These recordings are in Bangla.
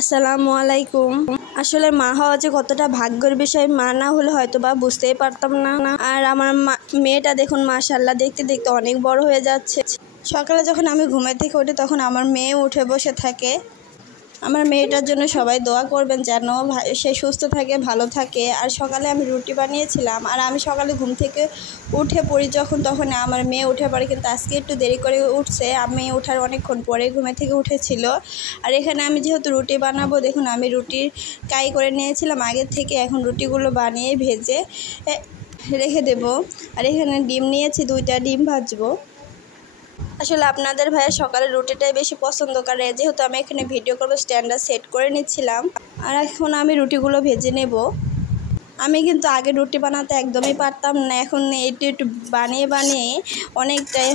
আসসালামু আলাইকুম। আসলে মা হওয়া যে কতটা ভাগ্যের বিষয়, মা না হলে হয়তো বা বুঝতেই পারতাম না। আর আমার মেয়েটা দেখুন মাশাআল্লাহ দেখতে দেখতে অনেক বড় হয়ে যাচ্ছে। সকালে যখন আমি ঘুমের থেকে উঠি তখন আমার মেয়ে উঠে বসে থাকে। আমার মেয়েটার জন্য সবাই দোয়া করবেন যেন সে সুস্থ থাকে, ভালো থাকে। আর সকালে আমি রুটি বানিয়েছিলাম, আর আমি সকালে ঘুম থেকে উঠে পড়ি তখন আমার মেয়ে উঠে পড়ে, কিন্তু আজকে একটু দেরি করে উঠছে। আমি ওঠার অনেকক্ষণ পরে ঘুমে থেকে উঠেছিল। আর এখানে আমি যেহেতু রুটি বানাবো, দেখুন আমি রুটির কাই করে নিয়েছিলাম আগের থেকে। এখন রুটিগুলো বানিয়ে ভেজে রেখে দেব। আর এখানে ডিম নিয়েছি, 2টা ডিম ভাজবো। আসলে আপনাদের ভাইয়া সকালে রুটিটাই বেশি পছন্দ করে, যেহেতু আমি এখানে ভিডিও করবো স্ট্যান্ডার্ড সেট করে নিচ্ছিলাম। আর এখন আমি রুটিগুলো ভেজে নেব। আমি কিন্তু আগে রুটি বানাতে একদমই পারতাম না, এখন একটু বানিয়ে বানিয়ে অনেকটাই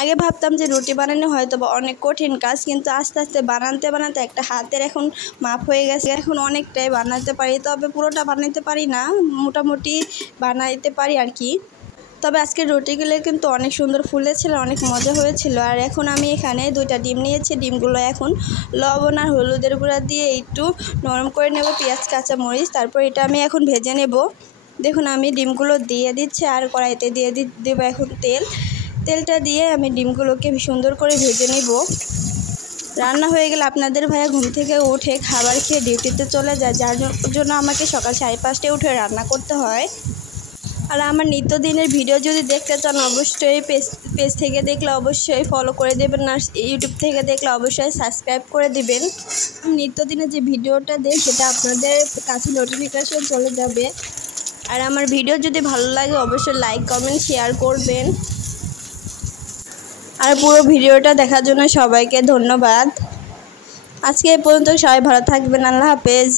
আগে ভাবতাম যে রুটি বানানো হয়তো অনেক কঠিন কাজ, কিন্তু আস্তে আস্তে বানাতে বানাতে একটা হাতের এখন মাপ হয়ে গেছে। এখন অনেকটাই বানাতে পারি, তবে পুরোটা বানাতে পারি না, মোটামুটি বানাইতে পারি আর কি। তবে আজকের রুটিগুলো কিন্তু অনেক সুন্দর ফুলেছিল, অনেক মজা হয়েছিল। আর এখন আমি এখানে 2টা ডিম নিয়েছি। ডিমগুলো এখন লবণ আর হলুদের গুঁড়া দিয়ে একটু নরম করে নেব, পেঁয়াজ কাঁচামরিচ, তারপর এটা আমি এখন ভেজে নেব। দেখুন আমি ডিমগুলো দিয়ে দিচ্ছি, আর কড়াইতে দিয়ে দেবো এখন তেলটা দিয়ে আমি ডিমগুলোকে সুন্দর করে ভেজে নেব। রান্না হয়ে গেলে আপনাদের ভাইয়া ঘুম থেকে উঠে খাবার খেয়ে ডিউটিতে চলে যায়, যার জন্য আমাকে সকাল 5:30টায় উঠে রান্না করতে হয়। আর আমার নিত্যদিনের ভিডিও যদি দেখতে চান অবশ্যই পেজ থেকে দেখলে অবশ্যই ফলো করে দেবেন, আর ইউটিউব থেকে দেখলে অবশ্যই সাবস্ক্রাইব করে দিবেন। নিত্যদিনের যে ভিডিওটা দেয় সেটা আপনাদের কাছে নোটিফিকেশন চলে যাবে। আর আমার ভিডিও যদি ভালো লাগে অবশ্যই লাইক কমেন্ট শেয়ার করবেন। আর পুরো ভিডিওটা দেখার জন্য সবাইকে ধন্যবাদ। আজকে এই পর্যন্ত, সবাই ভালো থাকবেন। আল্লাহ হাফেজ।